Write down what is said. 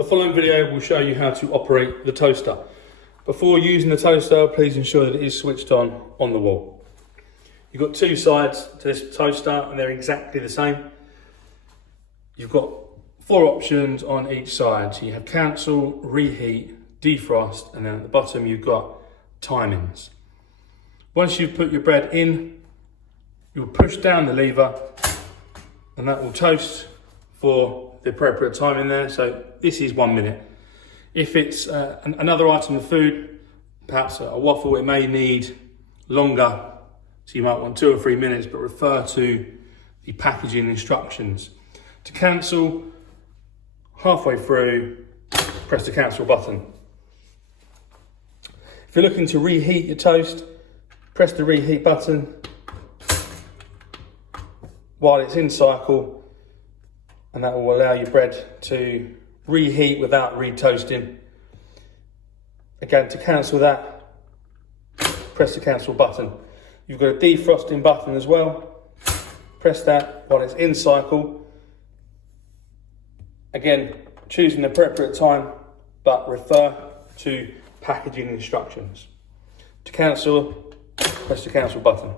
The following video will show you how to operate the toaster. Before using the toaster, please ensure that it is switched on the wall. You've got two sides to this toaster and they're exactly the same. You've got four options on each side. So you have cancel, reheat, defrost, and then at the bottom you've got timings. Once you've put your bread in, you'll push down the lever and that will toast for the appropriate time in there. So this is 1 minute. If it's another item of food, perhaps a waffle, it may need longer. So you might want 2 or 3 minutes, but refer to the packaging instructions. To cancel, halfway through, press the cancel button. If you're looking to reheat your toast, press the reheat button while it's in cycle, and that will allow your bread to reheat without re-toasting. Again, to cancel that, press the cancel button. You've got a defrosting button as well. Press that while it's in cycle. Again, choosing the appropriate time, but refer to packaging instructions. To cancel, press the cancel button.